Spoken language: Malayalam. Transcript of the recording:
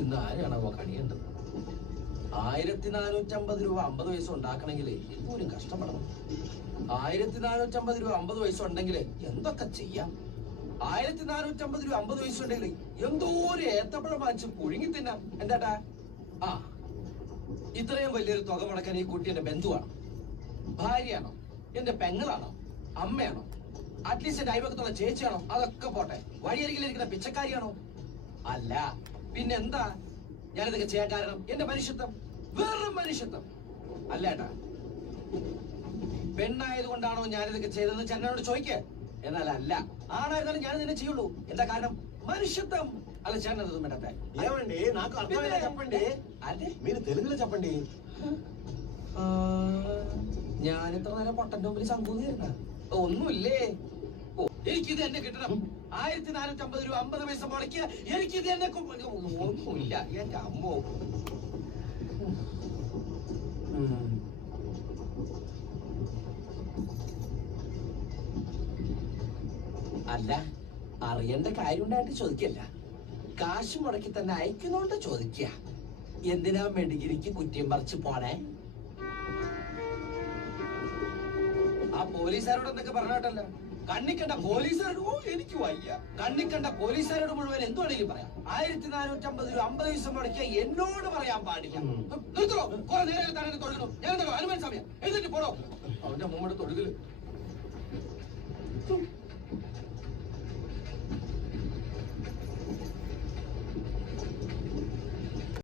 ഇന്ന് ആരെയാണോ കണിയേണ്ടത്? 1450 രൂപ 50 പൈസ ഉണ്ടാക്കണമെങ്കിൽ എന്തോരം കഷ്ടപ്പെടണം. 1450 രൂപ 50 പൈസ ഉണ്ടെങ്കിൽ എന്തൊക്കെ ചെയ്യാം. 1450 രൂപ 50 പൈസ ഉണ്ടെങ്കിൽ എന്തോ ഒരു ഏത്തപ്പഴം വാങ്ങിച്ച് പുഴുങ്ങി തിന്നാം. എന്താട്ടാ? ആ, ഇത്രയും വലിയൊരു തുക മുടക്കാൻ ഈ കുട്ടി എന്റെ ബന്ധുവാണോ, ഭാര്യയാണോ, എന്റെ പെങ്ങളാണോ, അമ്മയാണോ, അറ്റ്ലീസ്റ്റ് എന്റെ അയൽവക്കത്തുള്ള ചേച്ചിയാണോ? അതൊക്കെ പോട്ടെ, വഴിയരികിലിരിക്കുന്ന പിച്ചക്കാരിയാണോ? അല്ല, പിന്നെന്താ ഞാനിതൊക്കെ ചെയ്യാൻ കാരണം? എന്റെ മനുഷ്യത്വം, വെറും മനുഷ്യത്വം. അല്ല ഏട്ടാ, പെണ്ണായത് കൊണ്ടാണോ ഞാനിതൊക്കെ ചെയ്തതെന്ന് ചേട്ടനോട് ചോദിക്കേ. എന്നാൽ അല്ല, ఆడారు ഞാൻ నిన్నే ചെയ്യുള്ളൂ. എന്താ കാരണം? మనుషుత్వం. అలా చేయాలి మేడం. ఏమండి నాకు అర్థమయ్యేలా చెప్పండి. అంటే మీరు తెలుగులో చెప్పండి. ഞാൻ ഇത്ര നേരം പൊട്ടന്റെ മുമ്പിൽ ശങ്കൂന്നിരുന്ന ഒന്നുമില്ലേ. ഓ, എനിക്കിത് എന്നെ കിട്ടണം. 1450 രൂപ 50 പൈസ മുടക്കിയ എനിക്കിത് എന്നെ ഒന്നുമില്ല. എന്റെ അമ്മോ. അല്ല, അറിയേണ്ട കാര്യം ഉണ്ടായിട്ട് ചോദിക്കല്ല, കാശ് മുടക്കി തന്നെ അയക്കുന്നോണ്ട് ചോദിക്കുക. എന്തിനാ മെഡിഗിരിക്ക് കുറ്റിയും പറിച്ച് പോണേ? ആ പോലീസുകാരോട് എന്തൊക്കെ പറഞ്ഞോട്ടല്ല. കണ്ണിക്കണ്ട പോലീസുകാരോട്, ഓ എനിക്ക് വയ്യ. കണ്ണിക്കണ്ട പോലീസുകാരോട് മുഴുവൻ എന്തുവാണെങ്കിലും പറയാം. 1450 രൂപ 50 പൈസ മുടക്കിയ എന്നോട് പറയാൻ പാടില്ല. നിർത്തോ, കുറെ നേരം തന്നെ തൊഴുകണം. ഞാൻ അനുമാന സമയം എന്നിട്ട് പോടോ. അവന്റെ മുമ്പോട്ട് തൊഴുകല്.